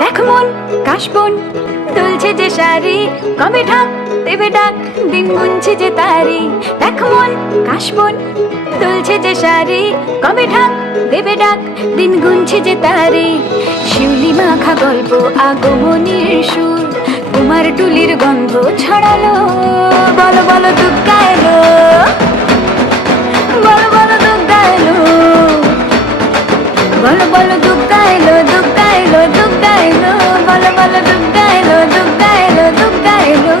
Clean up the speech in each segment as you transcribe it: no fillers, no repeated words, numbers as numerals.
দেখ মন কাশবন দুলছে যে শাড়ি, কবে ঢাক দেবে ডাক, দিন গুনছে যে তারি। দেখ মন কাশবন দুলছে যে শাড়ি, কবে ঢাক দেবে ডাক, দিন গুনছে যে তারি। শিউলি মাখা গল্প আগমনীর সুর, কুমার টুলির গন্ধ ছড়ালো। বলো বলো দুগ্গা এলো, বলো বলো দুগ্গা এলো, বলো বলো দুগ্গা এলো, দুগ্গা এলো, দুগ্গা এলো, বলো বলো দুগ্গা এলো, দুগ্গা এলো, দুগ্গা এলো।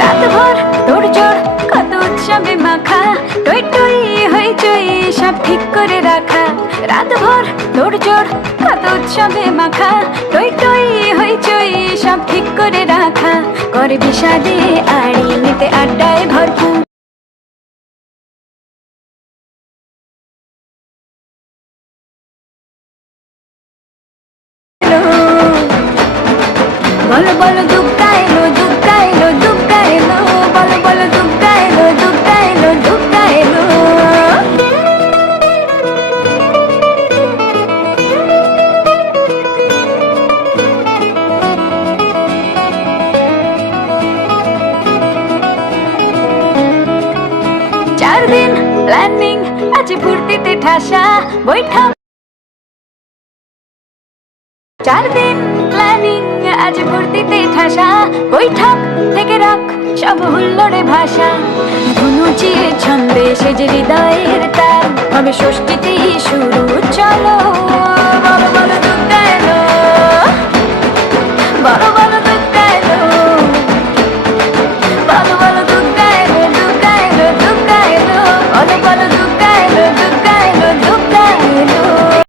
রাতভর তোড়জোড় কত উৎসবে মাখা, টই টই হইচই সব ঠিক করে রাখা। রাতভর তোড়জোড় কত উৎসবে মাখা, টই টই হইচই সব ঠিক করে রাখা। করে বিষাদে আড়ি নিতে আড্ডায় ভরপুর। বলো বলো দুগ্গা এলো, দুগ্গা এলো, দুগ্গা এলো, বলো বলো দুগ্গা এলো, দুগ্গা এলো, দুগ্গা এলো। চার দিন প্ল্যানিং আছে ফুর্তিতে ঠাসা বৈঠক। চার দিন প্ল্যানিং আজ ফুর্তিতে ঠাসা বৈঠক, থেকে রাখ সব হুল্লোড়ে ভাষা। ধনুচির ছন্দে সেজে হৃদয়ের তাল, হবে ষষ্ঠীতেই শুরু চলো।